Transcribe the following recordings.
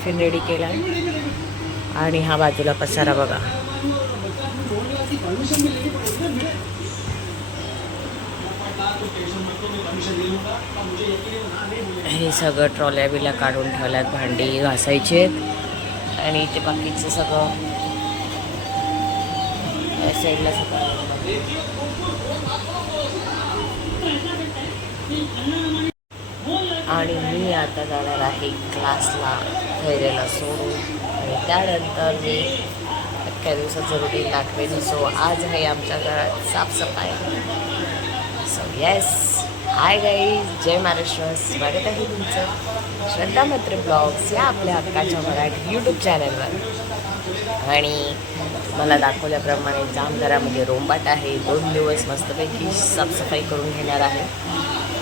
Tiffin ready केला. आणि हा बाजूला पसारा बघा. हे सगळं ट्रॉल्या बिला काढून ठेवल्यात भांडी घासायचे आणि ते बाकीचं सगळं या साईडला सगळं. आणि मी आता जाणार आहे क्लासला धैर्याला सोडून. आणि त्यानंतर मी अख्ख्या दिवसाचं रुटीन दाखवेन. सो आज आहे आमच्या घरात साफसफाई. सो येस हाय गाई जय महाराष्ट्र. स्वागत आहे तुमचं. श्रद्धा मात्र ब्लॉग्स या आपल्या हक्काच्या मराठी यूट्यूब चॅनलवर आणि मला दाखवल्याप्रमाणे जामदारामध्ये रोंबाट आहे. दोन दिवस मस्तपैकी साफसफाई करून घेणार आहे.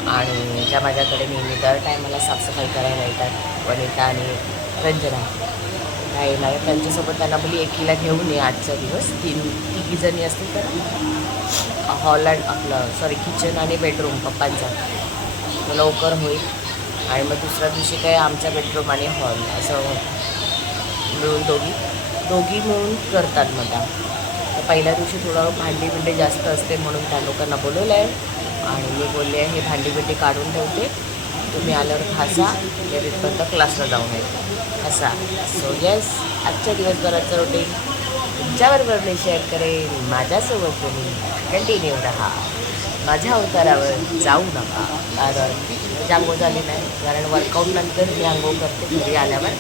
आणि ज्या माझ्याकडे नेहमी दर टायमाला साफसफाई करायला येतात. वनिता आणि रंजना. त्या येणार त्यांच्यासोबत त्यांना मुली एकीला घेऊन ये आजचा दिवस. तीन तिघी जणी असतील तर. हॉल अँड आपलं सॉरी किचन आणि बेडरूम पप्पांचा. लवकर होईल. आणि मग दुसऱ्या दिवशी काय आमचा बेडरूम आणि हॉल असं मिळून दोघी दोघी मिळून करतात मग त्या. पहिल्या दिवशी थोडं भांडी बिंडी जास्त असते म्हणून त्या लोकांना बोलवलं आहे आणि मी बोलले हे भांडी बिंडी काढून ठेवते. तुम्ही आल्यावर खासा या तिथपर्यंत क्लासला जाऊन येते. असा. सो येस आजच्या दिवसभराचं रुटीन तुमच्याबरोबर मी शेअर करेन. माझ्यासोबत तुम्ही कंटिन्यू राहा. माझ्या अवतारावर जाऊ नका. कारण माझी आंघोळ झाली नाही. कारण वर्कआउट नंतर मी आंघोळ करते घरी आल्यावर.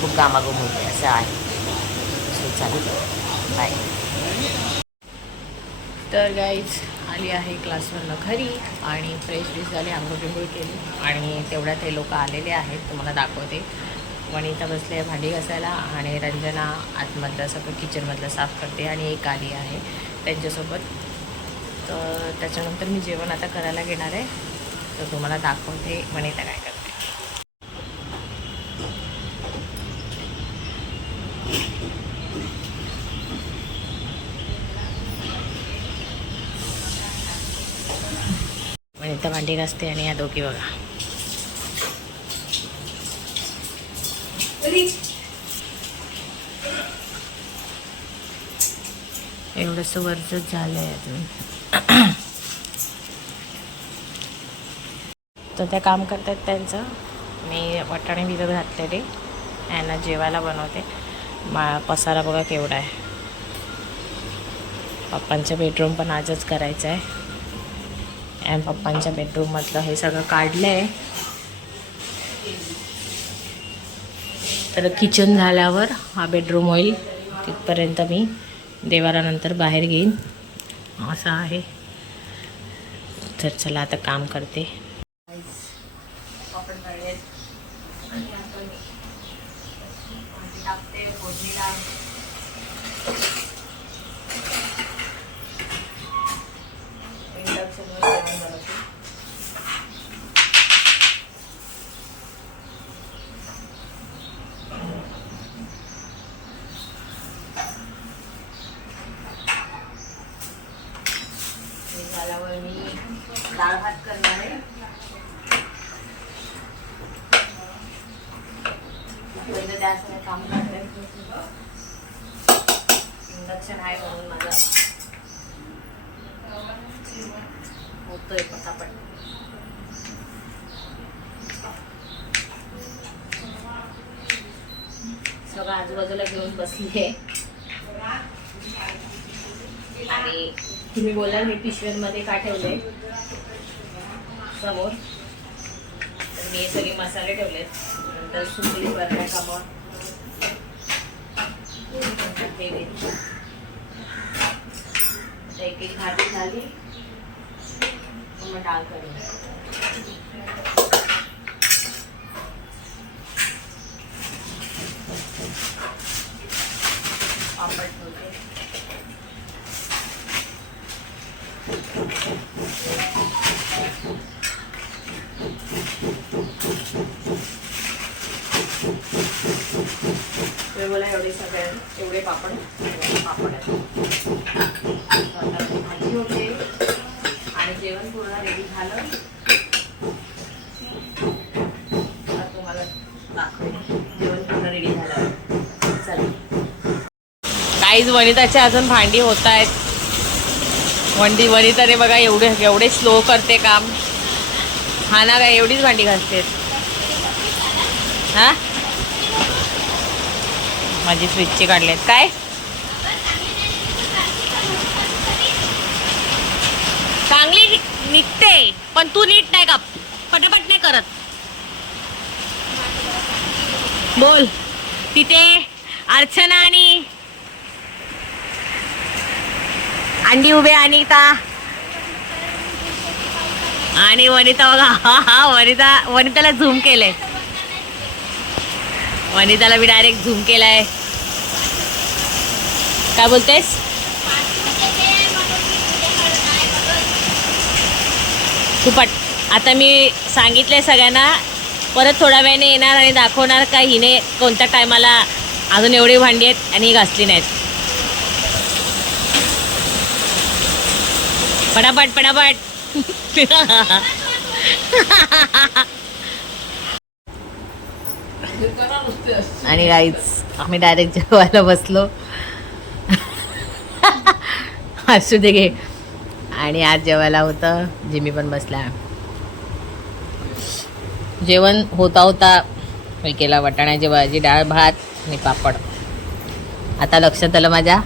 खूप कामागम होते. असं आहे. सो चालेल. बाय तर गाईज आली आहे क्लासवरनं घरी आणि फ्रेश डिश झाली आंघोळ बिंघोळ केली आणि तेवढ्यात हे लोक आलेले आहेत तुम्हाला दाखवते. वनिता बसले आहे भांडी घासायला आणि रंजना आतमधलं सगळं किचनमधलं साफ करते आणि एक आली आहे त्यांच्यासोबत. तर त्याच्यानंतर मी जेवण आता करायला घेणार आहे. तर तुम्हाला दाखवते वनिता काय करते. वनिता भांडी घासते आणि या दोघी बघा. एवढंसं वरच झालंय अजून. तर त्या काम करतात त्यांचं. मी वाटाणे भिजत घातलेले. यांना जेवायला बनवते. मा पसारा बघा केवढा आहे. पप्पांचं बेडरूम पण आजच करायचं आहे. आणि पप्पांच्या बेडरूममधलं हे सगळं काढलं आहे तर किचन झाल्यावर हा बेडरूम होईल. तिथपर्यंत मी देवारानंतर बाहेर घेईन. असं आहे. तर चला आता काम करते हे झाल्यावर मी डाळ भात करणार आहे. पहिलं त्याचं काम करते इंडक्शन आहे म्हणून माझं. होतोय पटापट. सगळं आजूबाजूला घेऊन बसली आहे आणि तुम्ही बोलाल मी पिशव्यांमध्ये का ठेवले समोर. तर मी हे सगळे मसाले ठेवलेत. नंतर सुकली भरण्या कामावर ते एक एक भाजी झाली. मग डाळ करू पापड ठेवते. मला एवढे एवढे पापड पापड भाजी होते. आणि जेवण पूर्ण रेडी झालं. काहीच अजून भांडी होत आहेत. वंडी वनिता रे बघा एवढे एवढे स्लो करते काम. हा ना काय एवढीच भांडी घासते हा? माझी स्विचची काढलेत. काय? चांगली निघते पण तू नीट नाही का पटापट नाही करत. बोल. तिथे अर्चना आणि अंडी उभे अनिता आणि वनिता बघा. हा हा वनिता वनिताला झूम केलंय वनिताला मी डायरेक्ट झूम केलाय. काय बोलतेस? तू पट आता मी सांगितलंय सगळ्यांना परत थोड्या वेळाने येणार आणि दाखवणार का हिने कोणत्या टायमाला अजून एवढी भांडी आहेत आणि ही घासली नाहीत. पटापट पटापट. आणि गाईच आम्ही डायरेक्ट जेवायला बसलो. असू दे घे आणि आज जेवायला होतं जिमी पण बसला. जेवण होता होता मी केला वाटाण्याची भाजी डाळ भात आणि पापड. आता लक्षात आलं माझ्या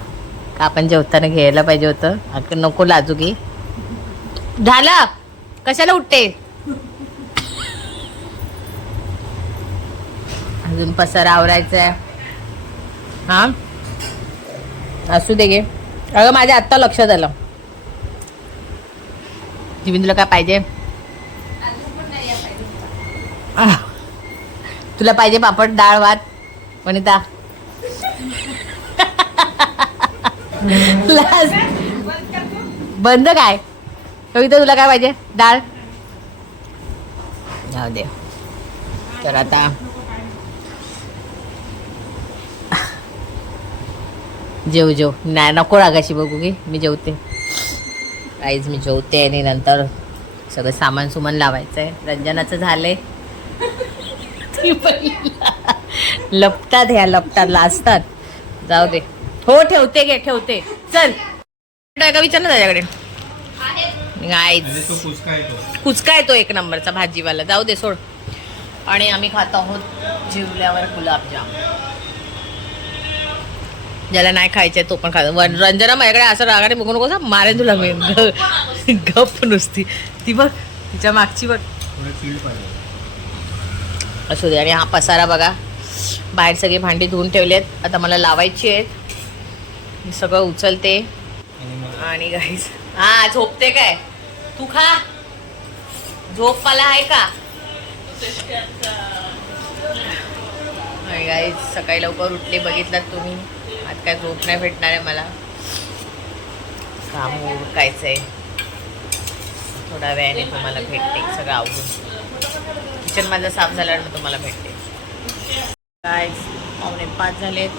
का आपण जेवताना घ्यायला पाहिजे होतं. नको लाजू की झालं. कशाला उठते अजून पसारा आवरायचा आहे हा? असू दे गे. अगं माझ्या आत्ता लक्षात आलं. जिमीन तुला काय पाहिजे? तुला पाहिजे पापड डाळ भात? वनिता. बंद काय? कविता तुला काय पाहिजे? डाळ? जाऊ दे. तर आता जेव जेव. नाही नको रागाशी बघू की मी जेवते. काहीच मी जेवते आणि नंतर सगळं सामान सुमान लावायचं आहे रंजनाचं झालंय. लपतात ह्या लपतात. लाजतात. जाऊ दे. हो ठेवते गे ठेवते. चल. का विचार ना त्याच्याकडे? म्हणजे कुचका येतो एक नंबरचा भाजीवाला. जाऊ दे सोड. आणि आम्ही खात आहोत जिवल्यावर गुलाबजाम. ज्याला नाही खायचंय तो पण खातो. रंजना माझ्याकडे असं रागाने बघू नको मारेन तुला मी. ग- गप्प नुसती. ती बघ तिच्या मागची बघ. असू दे. आणि हा पसारा बघा. बाहेर सगळी भांडी धुवून ठेवली आहेत आता मला लावायची आहेत. मी सगळं उचलते. आणि गाईस हा झोपते काय? तू खा. झोप मला आहे का? गाईस सकाळी लवकर उठली बघितलात तुम्ही. आज काय झोप नाही भेटणार आहे मला. काम उरकायचंय. थोड्या वेळाने तुम्हाला भेटते सगळं आवडून किचन माझं साफ झाल्यावर तुम्हाला भेटते. काय पावणे पाच झालेत.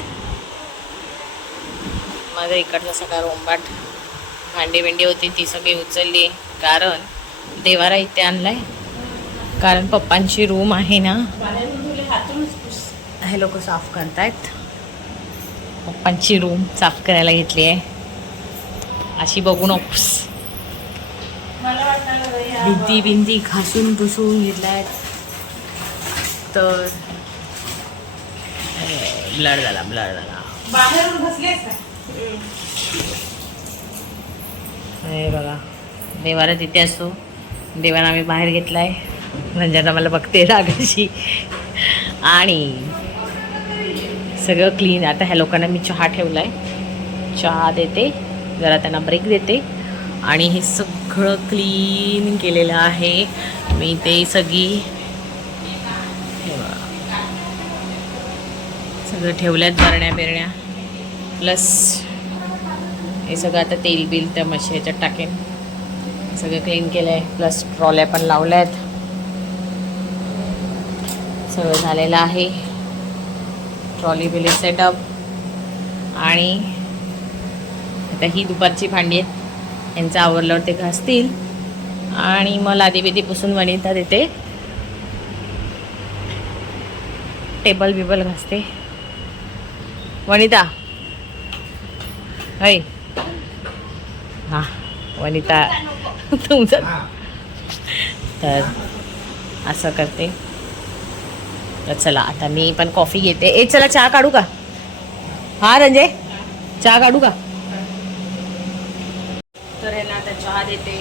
माझा इकडचा सगळा रोंबाट भांडी बिंडी होती ती सगळी उचलली. कारण देवारा इथे आणलाय. कारण पप्पांची रूम आहे ना. हे लोक साफ करतायत. पप्पांची रूम साफ करायला घेतली आहे. अशी बघू नकोस भिंती भिंती घासून पुसून घेतल्यात. तर ब्लड झाला ब्लड झाला. हे बघा देवारा तिथे असतो. देवाला आम्ही बाहेर घेतलाय. रंजना मला बघते रागाशी आणि सगळं क्लीन आता ह्या लोकांना मी चहा ठेवला आहे चहा देते. जरा त्यांना ब्रेक देते. आणि हे सगळं क्लीन केलेलं आहे. मी ते सगळी सगळं ठेवल्यात बरण्या बिरण्या प्लस हे सगळं आता तेल बिल त्या मशी ह्याच्यात टाकेन. सगळं क्लीन केलं आहे प्लस ट्रॉल्या पण लावल्या आहेत सगळं झालेलं आहे. ट्रॉली बिली सेटअप आणि आता ही दुपारची भांडी आहेत. यांचं आवरल्यावर ते घासतील. आणि मग लादी बिदी पुसून वनिता देते. टेबल बिबल घासते. वनिता. हय हा वनिता. तुमचं. तर असं करते. तर चला आता मी पण कॉफी घेते. ए चला चहा काढू का? हा रंजय चहा काढू का? तर हे ना आता चहा देते.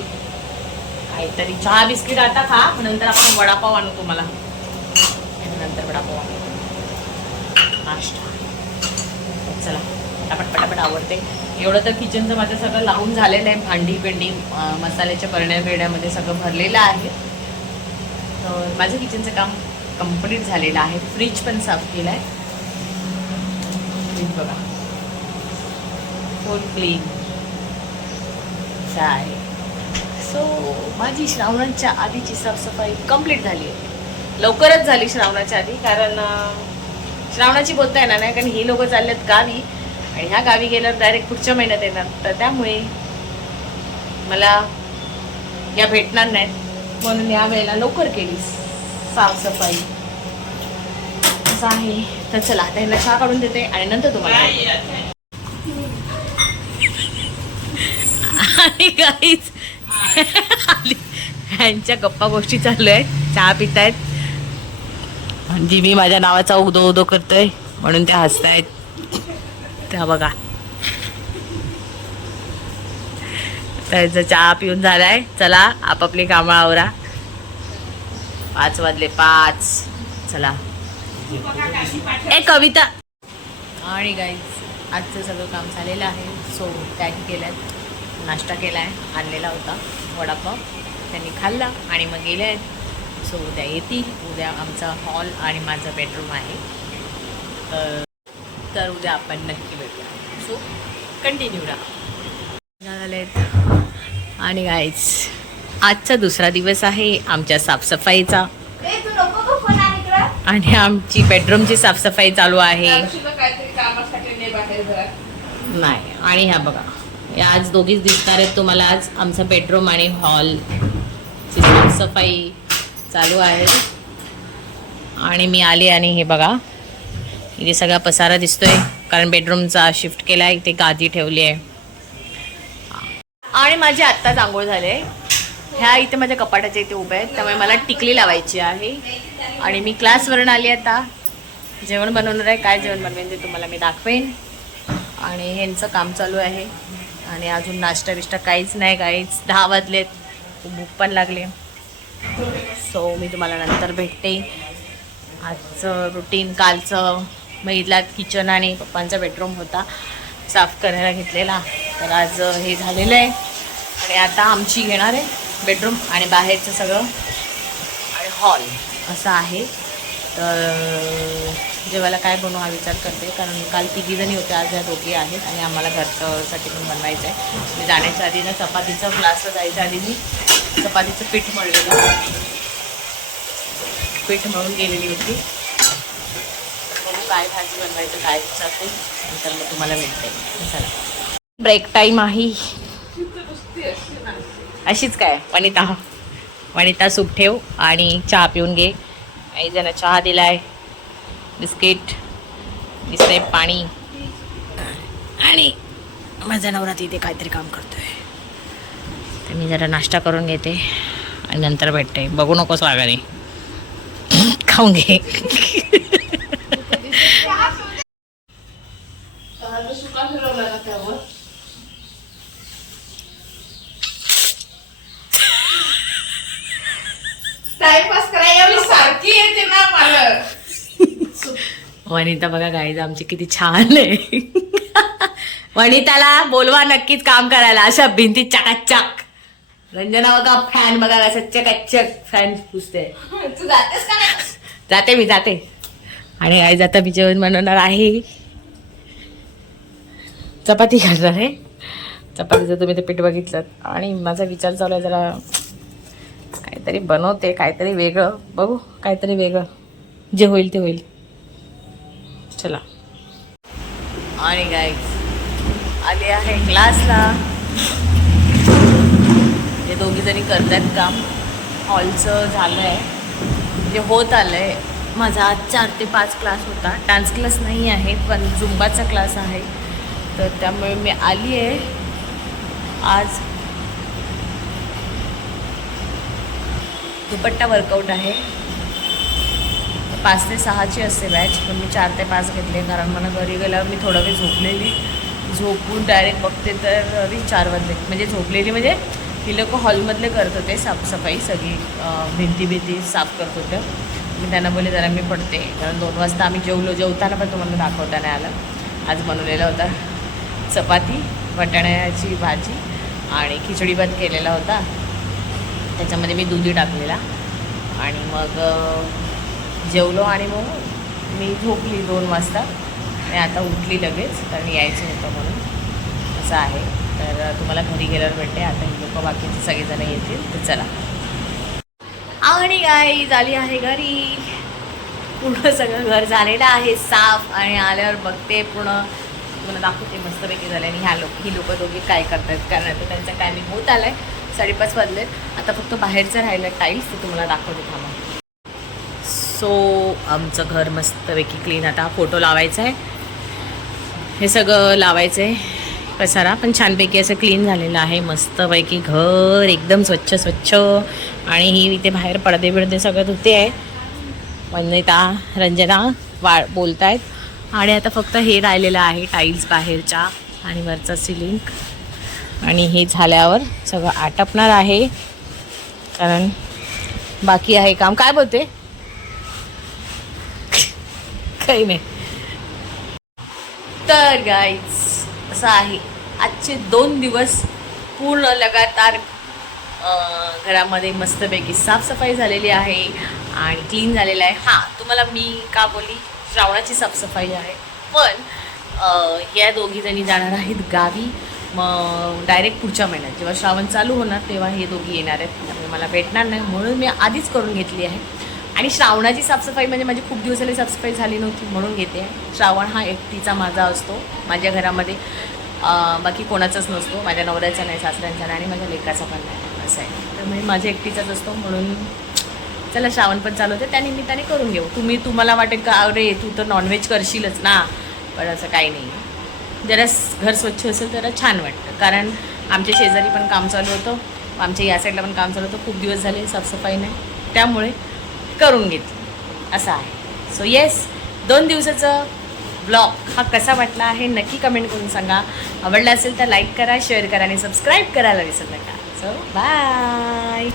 काहीतरी चहा बिस्किट आता खा नंतर आपण वडापाव आणू तुम्हाला. नंतर वडापाव आणू. नाश्ता. चला पटापट पटापट आवडते एवढं तर किचनचं माझं सगळं लावून झालेलं आहे. भांडी पेंडी मसाल्याच्या परण्या बेड्यामध्ये सगळं भरलेलं आहे. तर माझं किचनचं काम कंप्लीट झालेला आहे. फ्रीज पण साफ केला आहे फ्रीज बघा. फुल क्लीन चाय सो माझी श्रावणाच्या आधीची साफसफाई कंप्लीट झाली आहे. लवकरच झाली श्रावणाच्या आधी कारण श्रावणाची बोलता येणार नाही कारण ही लोक चालल्यात गावी. आणि ह्या गावी गेल्यावर डायरेक्ट पुढच्या महिन्यात येणार. तर त्यामुळे मला या भेटणार नाहीत. म्हणून या वेळेला लवकर केलीस. साफसफाई. असं आहे. तर चला ह्याला चहा काढून देते आणि नंतर तुम्हाला. आणि काहीच ह्यांच्या गप्पा गोष्टी चालू आहेत. चहा पितायत. म्हणजे मी माझ्या नावाचा उदो उदो करतोय म्हणून त्या हसतायत. त्या बघा. त्यांचा चहा पिऊन झालाय. चला आपापली कामं आवरा. पाच वाजले पाच. चला. ए कविता. आणि गाईज आजचं सगळं काम झालेलं आहे. सो त्याही केलं नाश्ता केला आहे आणलेला होता. वडापाव. त्यांनी खाल्ला आणि मग गेले आहेत. सो उद्या येतील. उद्या आमचा हॉल आणि माझं बेडरूम आहे. तर तर उद्या आपण नक्की भेटूया. सो कंटिन्यू राहा. झालेत आणि गाईज आजचा दुसरा दिवस आहे आमच्या साफसफाईचा. आणि आमची बेडरूमची साफसफाई चालू आहे. नाही आणि ह्या बघा. या आज दोघीच दिसणार आहेत तुम्हाला आज आमचा बेडरूम आणि हॉलची साफसफाई चालू आहे. आणि मी आले आणि हे बघा इथे सगळा पसारा दिसतोय कारण बेडरूमचा शिफ्ट केला आहे इथे गादी ठेवली आहे. आणि माझे आत्ताच आंघोळ झाले. ह्या इथे माझ्या कपाटाच्या इथे उभ्या आहेत त्यामुळे मला टिकली लावायची आहे. आणि मी क्लासवरून आली आता. जेवण बनवणार आहे काय जेवण बनवेन ते तुम्हाला मी दाखवेन. आणि ह्यांचं काम चालू आहे. आणि अजून नाश्ता बिष्टा काहीच नाही काहीच. दहा वाजलेत. भूक पण लागले. सो मी तुम्हाला नंतर भेटते. आजचं रुटीन कालचं. महिला किचन आणि पप्पांचा बेडरूम होता. साफ करायला घेतलेला. तर आज हे झालेलं आहे. आणि आता आमची घेणार आहे. बेडरूम आणि बाहेरचं सगळं. आणि हॉल. असं आहे. तर जेवायला काय बनवू हा विचार करते. कारण काल तिघीजणी होत्या आज ह्या दोघी आहेत आणि आम्हाला घरच्यासाठी पण बनवायचं आहे मी जाण्याच्या आधी ना चपातीचं क्लासला जायच्या आधी मी चपातीचं पीठ मळलेलं पीठ मळून गेलेली होती. काय भाजी बनवायचं काय विचारते. नंतर मग तुम्हाला भेटते. चला. ब्रेक टाईम आहे. अशीच काय? वनिता. वनिता सूप ठेव आणि चहा पिऊन घे. काही जण चहा दिलाय. बिस्किट दिसतंय पाणी. आणि माझा नवरा तिथे काहीतरी काम करतोय. तर मी जरा नाश्ता करून घेते आणि नंतर भेटते. बघू नकोस वागाने खाऊन घे कांदा सुका फिरवला ना त्यावर. टाइमपास करायला एवढी सारखी येते ना मला वनिता बघा गाईज आमची किती छान आहे. वनिताला बोलवा नक्कीच काम करायला. अशा भिंती चकाचक. रंजना बघा फॅन बघा कसं चकाचक फॅन पुसते. तू जातेस का जाते मी जाते. आणि गाईज आता मी जेवण बनवणार आहे. चपाती करणार आहे. चपातीचं तुम्ही ते पीठ बघितलं. आणि माझा विचार चालू आहे जरा काहीतरी बनवते काहीतरी वेगळं. बघू काहीतरी वेगळं. जे होईल ते होईल. चला. आणि गाईज आली आहे क्लासला. हे दोघी जणी करतात काम. हॉलचं झालं आहे म्हणजे होत आलं आहे माझा आज चार ते पाच क्लास होता. डान्स क्लास नाही आहे पण झुंबाचा क्लास आहे. तर त्यामुळे मी आली आहे. आज दुपट्टा वर्कआउट आहे. पाच ते सहाची असते बॅच पण मी चार ते पाच घेतले कारण मला घरी गेल्यावर मी थोडा वेळ झोपलेली. झोपून डायरेक्ट बघते तर मी चार वाजले. म्हणजे झोपलेली म्हणजे ही लोक हॉलमधले करत होते साफसफाई सगळी भिंती भिंती साफ करत होत्या मी त्यांना बोलले जरा मी पडते. कारण दोन वाजता आम्ही जेवलो जेवताना पण तुम्हाला दाखवता नाही आलं. आज बनवलेला होता चपाती वाटाण्याची भाजी आणि खिचडी भात केलेला होता. त्याच्यामध्ये मी दुधी टाकलेला. आणि मग जेवलो आणि मग मी झोपली दोन वाजता. आणि आता उठली लगेच कारण यायचं होतं म्हणून. असं आहे. तर तुम्हाला घरी गेल्यावर भेटते. आता ही लोक बाकीचे सगळेजण येतील तर चला. आणि गाई झाली आहे घरी. पूर्ण सगळं घर झालेलं आहे साफ आणि आल्यावर बघते पूर्ण. तुम्हाला दाखवते मस्तपैकी झालं. आणि ह्या लोक ही लोक दोघी काय करतात कारण आता त्यांचा टायमिंग होत आलाय. साडेपाच वाजले आता फक्त बाहेरचं राहिलं टाईल्स ते तुम्हाला दाखवते थांबा. सो आमचं घर मस्तपैकी क्लीन आता फोटो लावायचा आहे. हे सगळं लावायचं आहे पसारा पण छानपैकी असं क्लीन झालेलं आहे. मस्तपैकी घर एकदम स्वच्छ स्वच्छ. आणि ही इथे बाहेर पडदे बिडदे सगळं धुते आहे. वंदिता रंजना वा बोलत आहेत आणि आता फक्त हे राहिलेलं आहे टाईल्स बाहेरच्या आणि वरचा सिलिंग आणि हे झाल्यावर सगळं आटपणार आहे. कारण बाकी आहे काम. काय बोलते? काही नाही. तर गाईज असं आहे. आजचे दोन दिवस पूर्ण लगातार घरामध्ये मस्तपैकी साफसफाई झालेली आहे आणि क्लीन झालेलं आहे. हां तुम्हाला मी का बोली श्रावणाची साफसफाई आहे. पण या दोघीजणी जाणार आहेत गावी. मग डायरेक्ट पुढच्या महिन्यात. जेव्हा श्रावण चालू होणार तेव्हा हे दोघी येणार आहेत. त्यामुळे मला भेटणार नाही. म्हणून मी आधीच करून घेतली आहे. आणि श्रावणाची साफसफाई म्हणजे माझी खूप दिवसाला साफसफाई झाली नव्हती म्हणून घेते. श्रावण हा एकटीचा माझा असतो. माझ्या घरामध्ये बाकी कोणाचाच नसतो. माझ्या नवऱ्याचा नाही सासऱ्यांचा नाही आणि माझ्या लेकाचा पण नाही. असं आहे. त्यामुळे माझ्या एकटीचाच असतो म्हणून चला श्रावण पण चालू होते. त्या निमित्ताने करून घेऊ. तुम्ही तुम्हाला वाटेल का अरे तू तर नॉनव्हेज करशीलच ना. पण असं काही नाही. जरा घर स्वच्छ असेल तर छान वाटतं. कारण आमच्या शेजारी पण काम चालू होतं. आमच्या या साईडला पण काम चालू होतं. खूप दिवस झाले साफसफाई नाही. त्यामुळे करून घेतली असं आहे. सो येस दोन दिवसाचं ब्लॉग हा कसा वाटला आहे नक्की कमेंट करून सांगा. आवडला असेल तर लाईक करा शेअर करा आणि सबस्क्राईब करायला विसरू नका. So bye